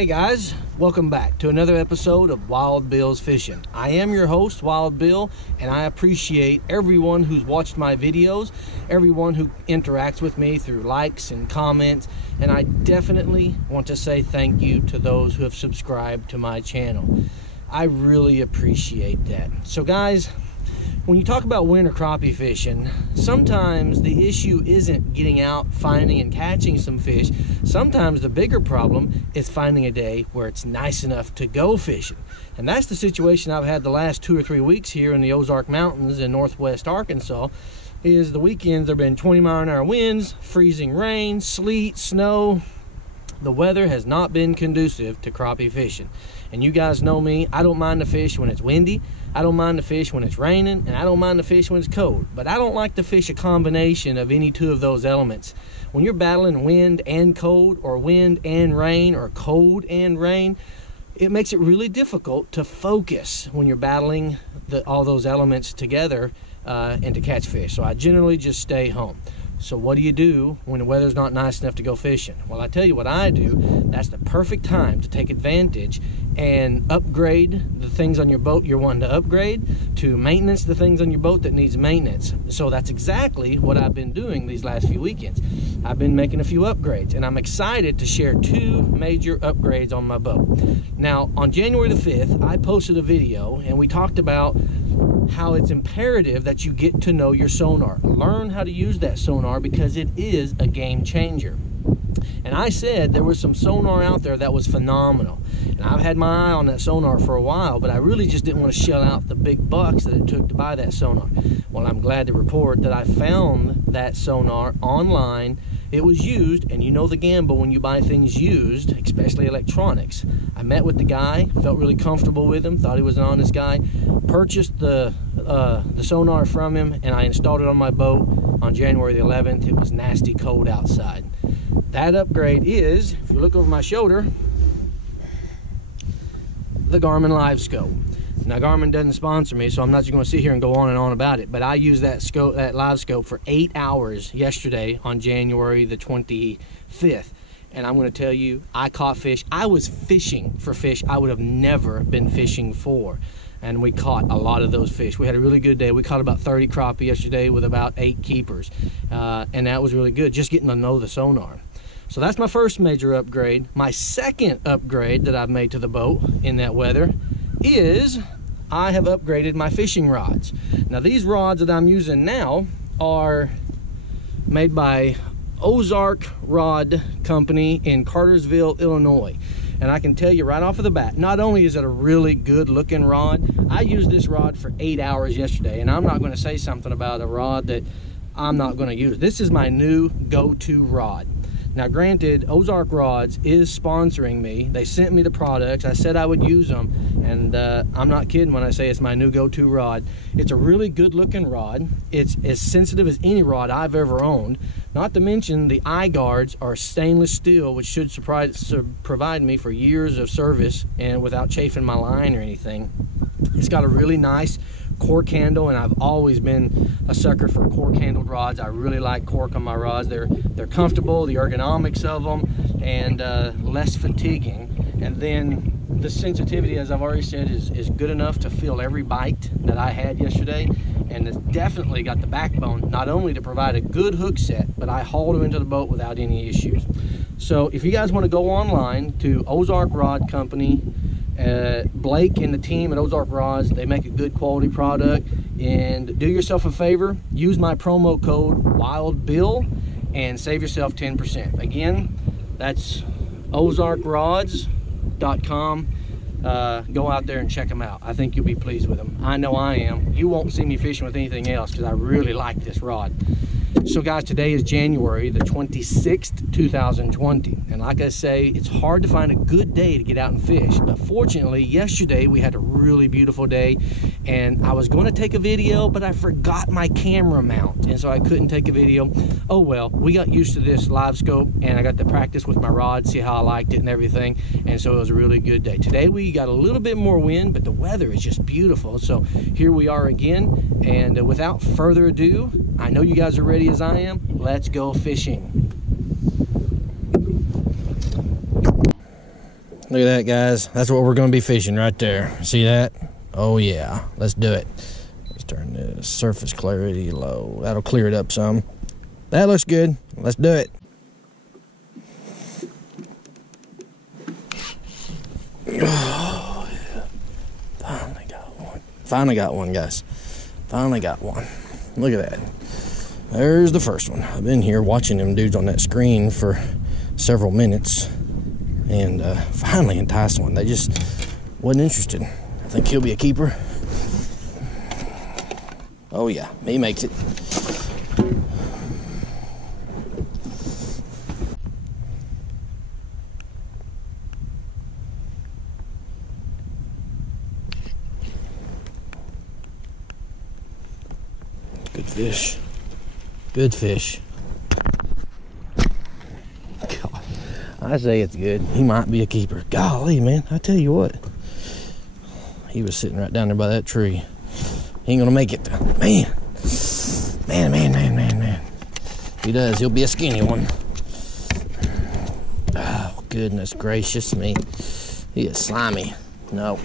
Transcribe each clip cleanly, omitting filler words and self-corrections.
Hey guys, welcome back to another episode of Wild Bill's Fishing. I am your host, Wild Bill, and I appreciate everyone who's watched my videos, everyone who interacts with me through likes and comments, and I definitely want to say thank you to those who have subscribed to my channel. I really appreciate that. So guys, when you talk about winter crappie fishing, sometimes the issue isn't getting out, finding and catching some fish. Sometimes the bigger problem is finding a day where it's nice enough to go fishing. And that's the situation I've had the last 2 or 3 weeks here in the Ozark Mountains in northwest Arkansas. Is the weekends there have been 20-mile-an-hour winds, freezing rain, sleet, snow. The weather has not been conducive to crappie fishing. And you guys know me, I don't mind to fish when it's windy, I don't mind to fish when it's raining, and I don't mind to fish when it's cold. But I don't like to fish a combination of any two of those elements. When you're battling wind and cold, or wind and rain, or cold and rain, it makes it really difficult to focus when you're battling all those elements together and to catch fish. So I generally just stay home. So what do you do when the weather's not nice enough to go fishing? Well, I tell you what I do. That's the perfect time to take advantage and upgrade the things on your boat you're wanting to upgrade, to maintenance the things on your boat that needs maintenance. So that's exactly what I've been doing these last few weekends. I've been making a few upgrades, and I'm excited to share 2 major upgrades on my boat. Now, on January the 5th, I posted a video, and we talked about how it's imperative that you get to know your sonar. Learn how to use that sonar because it is a game changer. And I said there was some sonar out there that was phenomenal. And I've had my eye on that sonar for a while, but I really just didn't want to shell out the big bucks that it took to buy that sonar. Well, I'm glad to report that I found that sonar online. It was used, and you know the gamble when you buy things used, especially electronics. I met with the guy, felt really comfortable with him, thought he was an honest guy, purchased the sonar from him, and I installed it on my boat on January the 11th. It was nasty cold outside. That upgrade is, if you look over my shoulder, the Garmin Livescope. Now, Garmin doesn't sponsor me, so I'm not just going to sit here and go on and on about it, but I used that Livescope for 8 hours yesterday on January the 25th. And I'm going to tell you, I caught fish. I was fishing for fish I would have never been fishing for. And we caught a lot of those fish. We had a really good day. We caught about 30 crappie yesterday with about 8 keepers. And that was really good, just getting to know the sonar. So that's my first major upgrade. My second upgrade that I've made to the boat in that weather is I have upgraded my fishing rods. Now, these rods that I'm using now are made by Ozark Rod Company in Cartersville, Illinois. And I can tell you right off of the bat, not only is it a really good looking rod, I used this rod for 8 hours yesterday, and I'm not going to say something about a rod that I'm not going to use. This is my new go-to rod. Now, granted, Ozark Rods is sponsoring me. They sent me the products. I said I would use them, and I'm not kidding when I say it's my new go-to rod. It's a really good-looking rod. It's as sensitive as any rod I've ever owned. Not to mention the eye guards are stainless steel, which should provide me for years of service and without chafing my line or anything. It's got a really nice cork handle, and I've always been a sucker for cork handled rods. I really like cork on my rods. They're comfortable, the ergonomics of them, and less fatiguing. And then the sensitivity, as I've already said, is good enough to feel every bite that I had yesterday. And it's definitely got the backbone, not only to provide a good hook set, but I hauled them into the boat without any issues. So if you guys want to go online to Ozark Rod Company, Blake and the team at Ozark Rods, they make a good quality product. And do yourself a favor, use my promo code WILDBILL and save yourself 10%. Again, that's ozarkrods.com. Go out there and check them out. I think you'll be pleased with them. I know I am. You won't see me fishing with anything else because I really like this rod. So guys, today is January the 26th, 2020. And like I say, it's hard to find a good day to get out and fish. But fortunately, yesterday we had a really beautiful day. And I was going to take a video, but I forgot my camera mount. And so I couldn't take a video. Oh well, we got used to this Livescope, and I got to practice with my rod, see how I liked it and everything. And so it was a really good day. Today we got a little bit more wind, but the weather is just beautiful. So here we are again. And without further ado, I know you guys are ready as I am. Let's go fishing. Look at that, guys. That's what we're going to be fishing right there. See that? Oh, yeah. Let's do it. Let's turn the surface clarity low. That'll clear it up some. That looks good. Let's do it. Oh, yeah. Finally got one. Finally got one, guys. Finally got one. Look at that. There's the first one. I've been here watching them dudes on that screen for several minutes, and finally enticed one. They just wasn't interested. I think he'll be a keeper. Oh yeah, he makes it. Good fish. Good fish. God, I say it's good. He might be a keeper. Golly, man, I tell you what. He was sitting right down there by that tree. He ain't gonna make it. Man. If he does, he'll be a skinny one. Oh, goodness gracious me. He is slimy. No.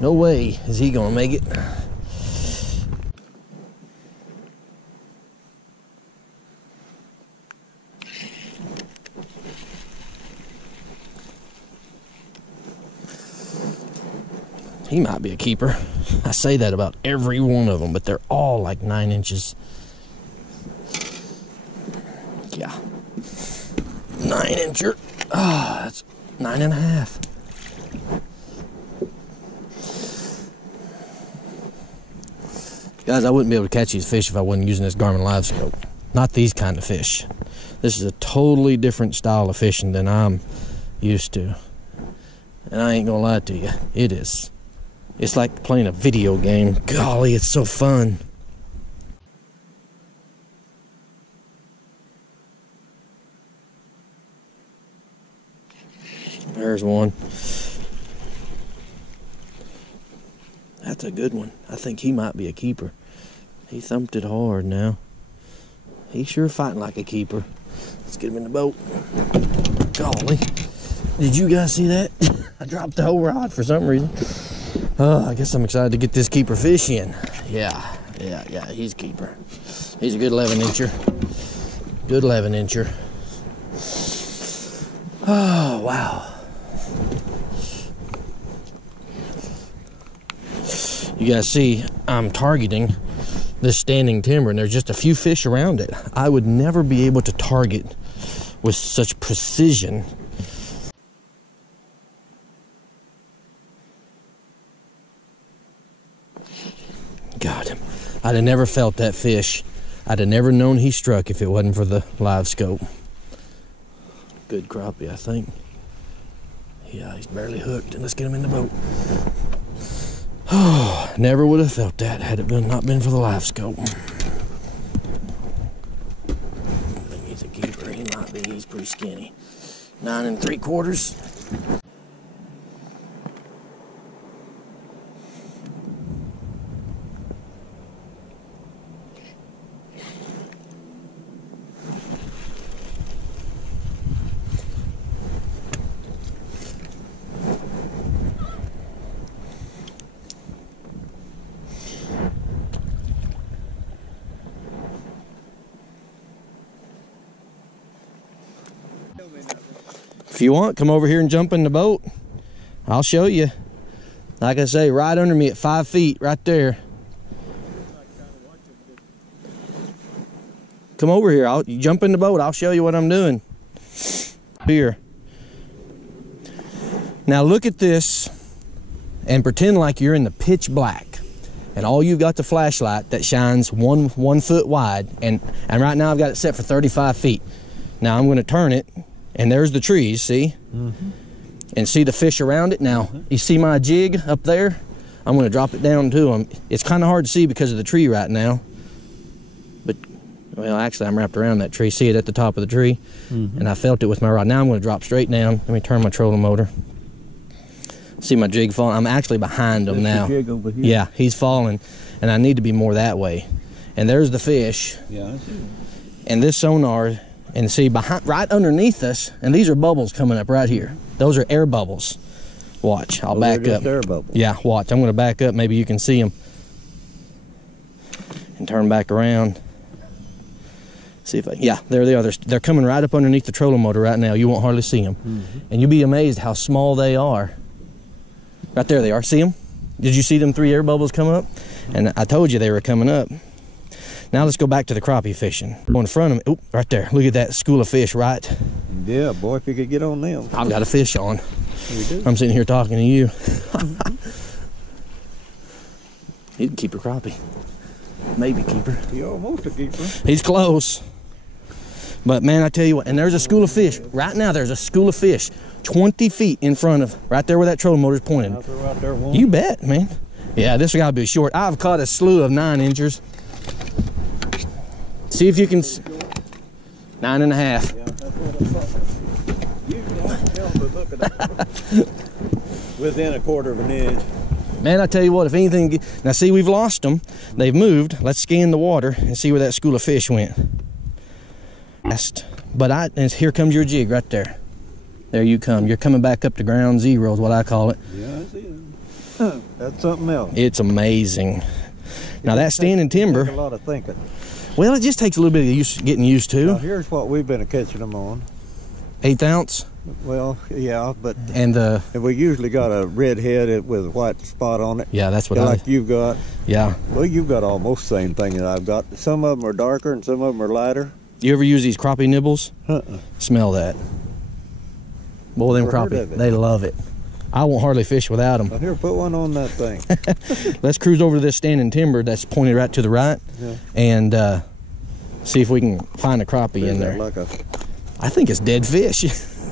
No way is he gonna make it. He might be a keeper. I say that about every one of them, but they're all like 9 inches. Yeah. 9-incher. Ah, that's 9.5. Guys, I wouldn't be able to catch these fish if I wasn't using this Garmin Livescope. Not these kind of fish. This is a totally different style of fishing than I'm used to. And I ain't gonna lie to you, it is. It's like playing a video game. Golly, it's so fun. There's one. That's a good one. I think he might be a keeper. He thumped it hard now. He's sure fighting like a keeper. Let's get him in the boat. Golly. Did you guys see that? I dropped the whole rod for some reason. I guess I'm excited to get this keeper fish in. Yeah, he's a keeper. He's a good 11-incher. Good 11-incher. Oh, wow. You guys see, I'm targeting this standing timber, and there's just a few fish around it. I would never be able to target with such precision. God, I'd have never felt that fish. I'd have never known he struck if it wasn't for the live scope. Good crappie, I think. Yeah, he's barely hooked. Let's get him in the boat. Oh, never would have felt that had it not been for the live scope. I think he's a keeper. He might be. He's pretty skinny. 9 3/4. If you want, come over here and jump in the boat. I'll show you. Like I say, right under me at 5 feet, right there. Come over here. You jump in the boat. I'll show you what I'm doing. Here. Now look at this and pretend like you're in the pitch black. And all you've got the flashlight that shines one foot wide. And right now I've got it set for 35 feet. Now I'm going to turn it. And there's the trees, see? Mm-hmm. And see the fish around it? Now, you see my jig up there? I'm going to drop it down to them. It's kind of hard to see because of the tree right now. But, well, actually, I'm wrapped around that tree. See it at the top of the tree? Mm-hmm. And I felt it with my rod. Now I'm going to drop straight down. Let me turn my trolling motor. See my jig falling? I'm actually behind him now. Jig over here. Yeah, he's falling. And I need to be more that way. And there's the fish. Yeah, I see. And this sonar... And see, behind, right underneath us, and these are bubbles coming up right here. Those are air bubbles. Watch, I'll back up. Air bubbles. Yeah, watch. I'm going to back up. Maybe you can see them. And turn back around. See if I, yeah, there they are. They're coming right up underneath the trolling motor right now. You won't hardly see them. And you'll be amazed how small they are. Right there they are. See them? Did you see them 3 air bubbles come up? And I told you they were coming up. Now let's go back to the crappie fishing. Go in front of me. Oop, right there. Look at that school of fish, right? Yeah, boy, if you could get on them. I've got a fish on. You do. I'm sitting here talking to you. He'd keep a crappie. Maybe keeper. You're almost a keeper. He's close. But man, I tell you what, and there's a school of fish. Right now, there's a school of fish 20 feet in front of, right there where that trolling motor's pointed. Right there, one. You bet, man. Yeah, this gotta be short. I've caught a slew of 9-inchers. See if you can, 9.5. Yeah, that's what I thought. You don't tell, but look at that. Within a quarter of an inch. Man, I tell you what, if anything, now see, we've lost them. They've moved. Let's scan the water and see where that school of fish went. But and here comes your jig right there. There you come. You're coming back up to ground zero is what I call it. Yeah, I see it. That's something else. It's amazing. Now that standing timber. A lot of thinking. Well, it just takes a little bit of getting used to. Now here's what we've been catching them on. 1/8 ounce. Well, yeah, but and we usually got a red head with a white spot on it. Yeah, that's what like you've got. Yeah. Well, you've got almost the same thing that I've got. Some of them are darker and some of them are lighter. You ever use these crappie nibbles? Smell that. Boy, them crappie, they love it. I won't hardly fish without them. Well, here, put one on that thing. Let's cruise over to this standing timber that's pointed right to the right, and see if we can find a crappie in there. Like I think it's dead fish.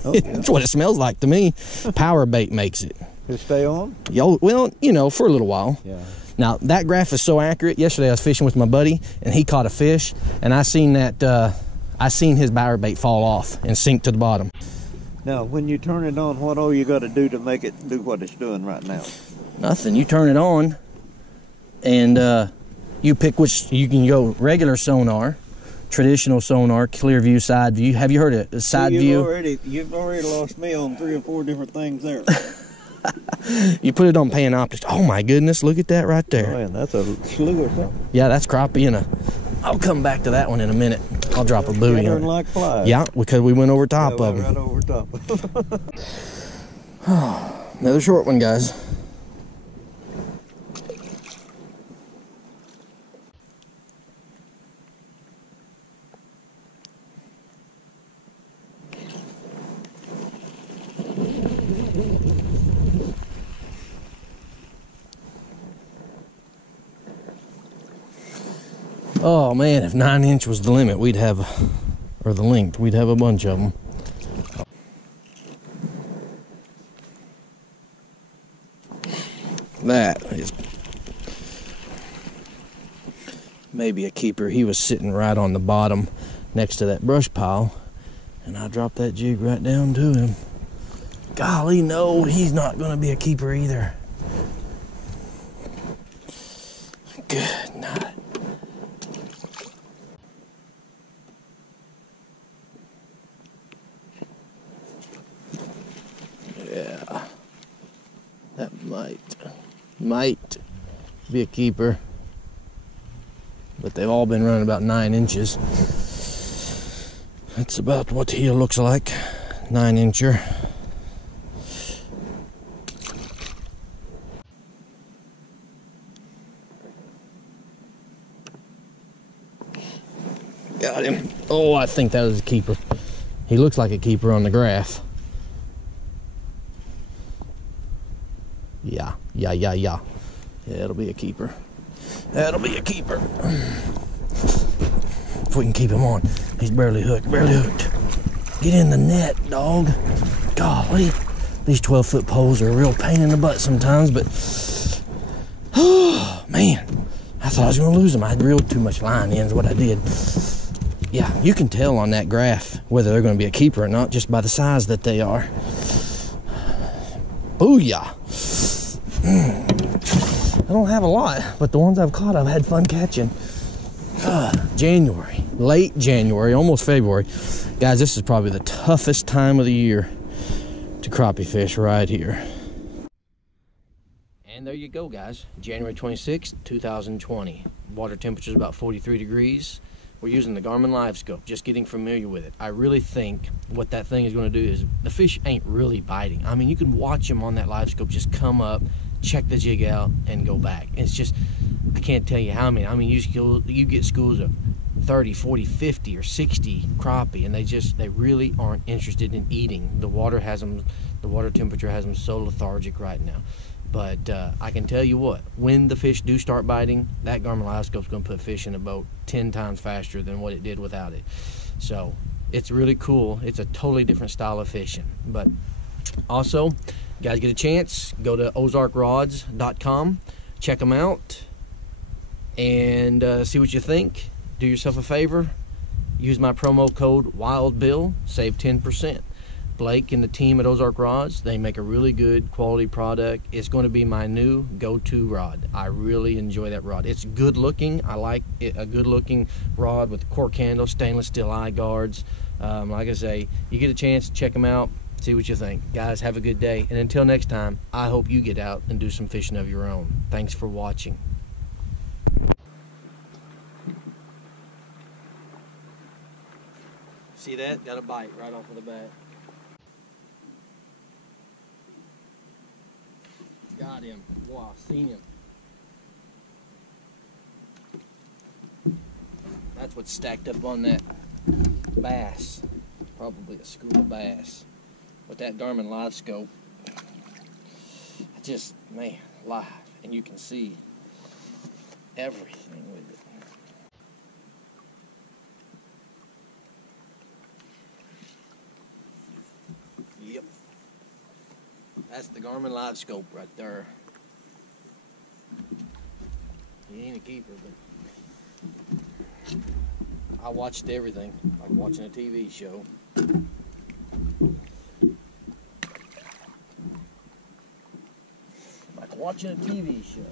That's what it smells like to me. Power bait makes it. It stay on? Well, you know, for a little while. Yeah. Now, that graph is so accurate. Yesterday I was fishing with my buddy, and he caught a fish, and I seen his power bait fall off and sink to the bottom. Now, when you turn it on, what all you got to do to make it do what it's doing right now? Nothing. You turn it on, and you pick which. You can go regular sonar, traditional sonar, clear view, side view. Have you heard of it? Side view? You've already lost me on 3 or 4 different things there. You put it on pan optics. Oh my goodness, look at that right there. Oh, man, that's a slew or something. Yeah, that's crappie and I'll come back to that one in a minute. I'll drop a buoy on it. Like flies. Yeah, because we went over top of them. Right over top. Another short one, guys. Oh man, if 9-inch was the limit, we'd have, or the length, we'd have a bunch of them. That is maybe a keeper. He was sitting right on the bottom next to that brush pile, and I dropped that jig right down to him. Golly, no, he's not going to be a keeper either. Good night. Yeah, that might be a keeper, but they've all been running about 9 inches. That's about what the heel looks like, 9-incher. Got him. Oh, I think that was a keeper. He looks like a keeper on the graph. Yeah. Yeah, it'll be a keeper. That'll be a keeper. If we can keep him on. He's barely hooked, Get in the net, dog. Golly. These 12-foot poles are a real pain in the butt sometimes, but... Oh, man. I thought I was going to lose them. I had reeled too much line in is what I did. Yeah, you can tell on that graph whether they're going to be a keeper or not just by the size that they are. Booyah. I don't have a lot, but the ones I've caught I've had fun catching. January, late January, almost February, Guys, this is probably the toughest time of the year to crappie fish right here. And there you go, guys. January 26th, 2020. Water temperature is about 43 degrees. We're using the Garmin Livescope, just getting familiar with it. I really think what that thing is going to do is the fish ain't really biting. I mean, you can watch them on that Livescope just come up, check the jig out, and go back. It's just, I can't tell you how many. I mean, you get schools of 30, 40, 50, or 60 crappie, and they really aren't interested in eating. The water temperature has them so lethargic right now. But I can tell you what, when the fish do start biting, that Garmin Livescope is going to put fish in a boat 10 times faster than what it did without it. So it's really cool. It's a totally different style of fishing. But also, you guys get a chance, go to ozarkrods.com, check them out, and see what you think. Do yourself a favor, use my promo code WILDBILL, save 10%. Blake and the team at Ozark Rods, they make a really good quality product. It's going to be my new go-to rod. I really enjoy that rod. It's good looking. I like it, a good looking rod with cork handle, stainless steel eye guards. Like I say, you get a chance, check them out, see what you think. Guys, have a good day. And until next time, I hope you get out and do some fishing of your own. Thanks for watching. See that? Got a bite right off of the bat. Got him. Wow, seen him. That's what's stacked up on that bass. Probably a school of bass. With that Garmin Livescope, man, live. And you can see everything with it. Yep. That's the Garmin Livescope right there. He ain't a keeper, but I watched everything, like watching a TV show. Like watching a TV show.